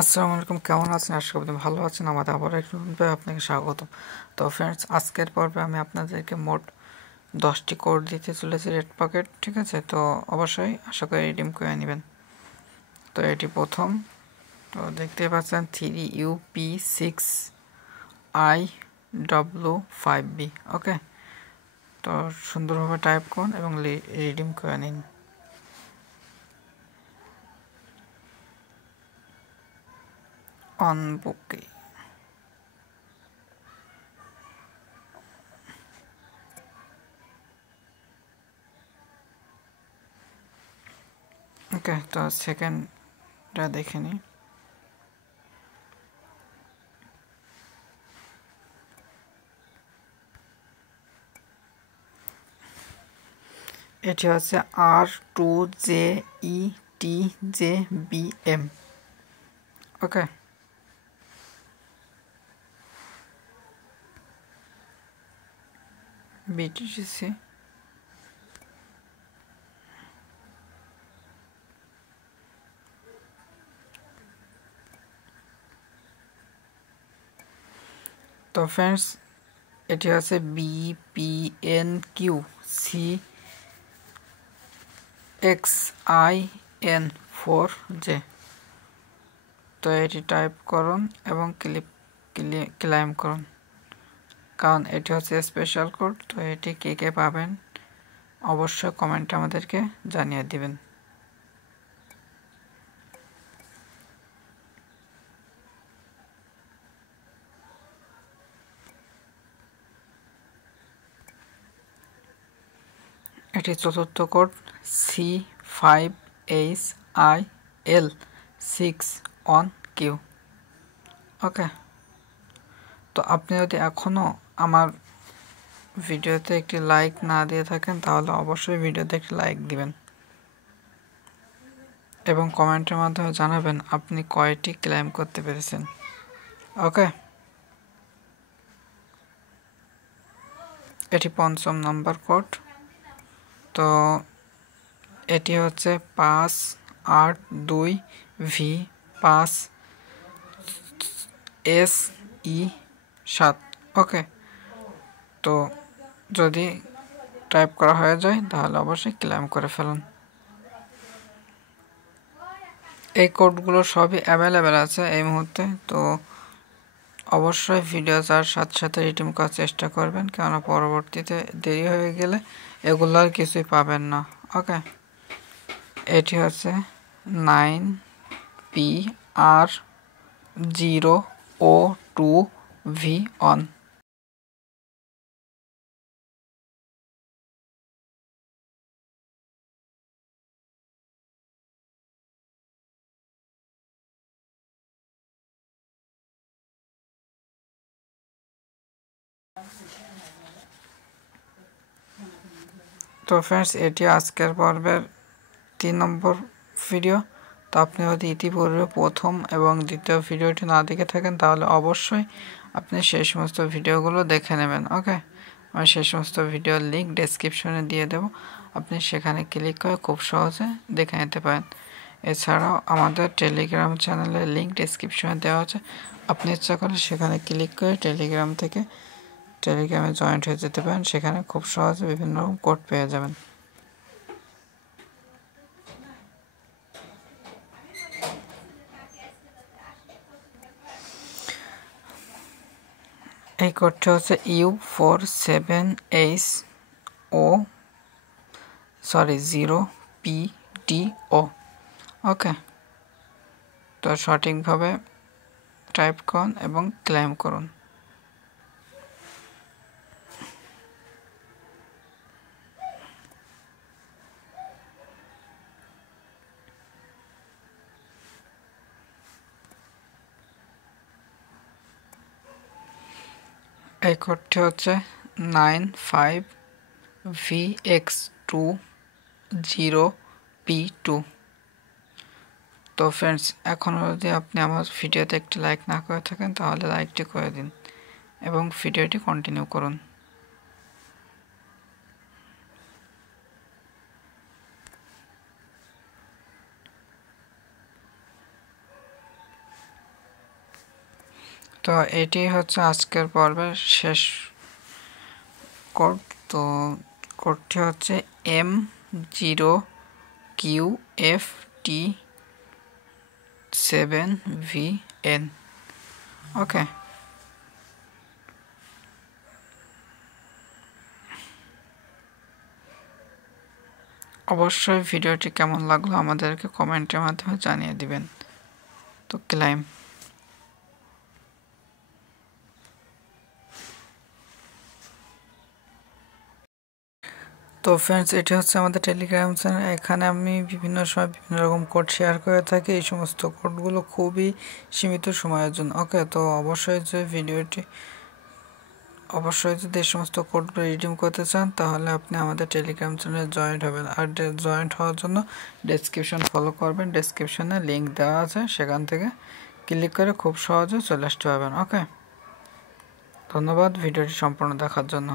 আসসালামু আলাইকুম, কেমন আছেন? আশা করি ভালো আছেন। আমাদের আবার একটু আপনাকে স্বাগতম। তো ফ্রেন্ডস, আজকের পর্বে আমি আপনাদেরকে মোট 10টি কোড দিতে চলেছি রেড পকেট, ঠিক আছে? তো অবশ্যই আশা করি রিডিম করে নেবেন। তো এটি প্রথম, তো দেখতেই পাচ্ছেন 3UP6IW5B। ওকে, তো সুন্দরভাবে টাইপ করুন এবং রিডিম করে নিন। অন বুকে ওকে, তো সেকেন্ডটা দেখে নিই। এটি হচ্ছে R2JETJBM। ওকে, BTTC। তো ফ্রেন্ডস, এটি হচ্ছে BPNQ6IN4J। তো এটি টাইপ করুন এবং ক্লেম করুন, কারণ এটি হচ্ছে স্পেশাল কোড। তো এটি কে কে পাবেন অবশ্যই কমেন্টে আমাদেরকে জানিয়ে দিবেন। এটি চতুর্থ কোড C5HIL6ON-Q। ওকে, তো আপনি যদি এখনও আমার ভিডিওতে একটি লাইক না দিয়ে থাকেন তাহলে অবশ্যই ভিডিওতে একটি লাইক দিবেন এবং কমেন্টের মাধ্যমে জানাবেন আপনি কয়টি ক্লেম করতে পেরেছেন। ওকে, এটি পঞ্চম নম্বর কোড। তো এটি হচ্ছে 582V5SE7। ওকে, তো যদি টাইপ করা হয়ে যায় তাহলে অবশ্যই ক্লেম করে ফেলুন। এই কোডগুলো সবই অ্যাভেলেবেল আছে এই মুহূর্তে। তো অবশ্যই ভিডিও যাওয়ার সাথে সাথে রিডিম করার চেষ্টা করবেন, কেননা পরবর্তীতে দেরি হয়ে গেলে এগুলো আর কিছুই পাবেন না। ওকে, এটি হচ্ছে 9PR0O2V ON। তো ফ্রেন্ডস, এটি আজকের পর্বের 3 নম্বর ভিডিও। তো আপনি যদি ইতিপূর্বে প্রথম এবং দ্বিতীয় ভিডিওটি না দেখে থাকেন তাহলে অবশ্যই আপনি সেই সমস্ত ভিডিওগুলো দেখে নেবেন। ওকে, আমি সেই সমস্ত ভিডিওর লিঙ্ক ডেসক্রিপশনে দিয়ে দেব, আপনি সেখানে ক্লিক করে খুব সহজে দেখে নিতে পারেন। এছাড়াও আমাদের টেলিগ্রাম চ্যানেলের লিঙ্ক ডেসক্রিপশনে দেওয়া আছে, আপনি ইচ্ছা করলে সেখানে ক্লিক করে টেলিগ্রামে জয়েন্ট হয়ে যেতে পারেন। সেখানে খুব সহজে বিভিন্ন রকম কোড পেয়ে যাবেন। এই কোডটি হচ্ছে U4780PDO। ওকে, তো সঠিকভাবে টাইপ করুন এবং ক্লেম করুন। এই কোডটি হচ্ছে 95VX20P2। তো ফ্রেন্ডস, এখনও যদি আপনি আমার ভিডিওতে একটি লাইক না করে থাকেন তাহলে লাইকটি করে দিন এবং ভিডিওটি কন্টিনিউ করুন। তো এটি হচ্ছে আজকের পর্বের শেষ কোড। তো কোডটি হচ্ছে M0QFT7VN। ওকে, অবশ্যই ভিডিওটি কেমন লাগলো আমাদেরকে কমেন্টের মাধ্যমে জানিয়ে দিবেন। তো ক্লাইম তো ফ্রেন্ডস, এটি হচ্ছে আমাদের টেলিগ্রাম চ্যানেল। এখানে আমি বিভিন্ন সময় বিভিন্ন রকম কোড শেয়ার করে থাকি। এই সমস্ত কোডগুলো খুবই সীমিত সময়ের জন্য। ওকে, তো অবশ্যই যদি এই সমস্ত কোডগুলো রিডিম করতে চান তাহলে আপনি আমাদের টেলিগ্রাম চ্যানেলে জয়েন্ট হবেন। আর জয়েন্ট হওয়ার জন্য ডেসক্রিপশন ফলো করবেন, ডেসক্রিপশনে লিঙ্ক দেওয়া আছে, সেখান থেকে ক্লিক করে খুব সহজে চলে আসতে পারবেন। ওকে, ধন্যবাদ ভিডিওটি সম্পূর্ণ দেখার জন্য।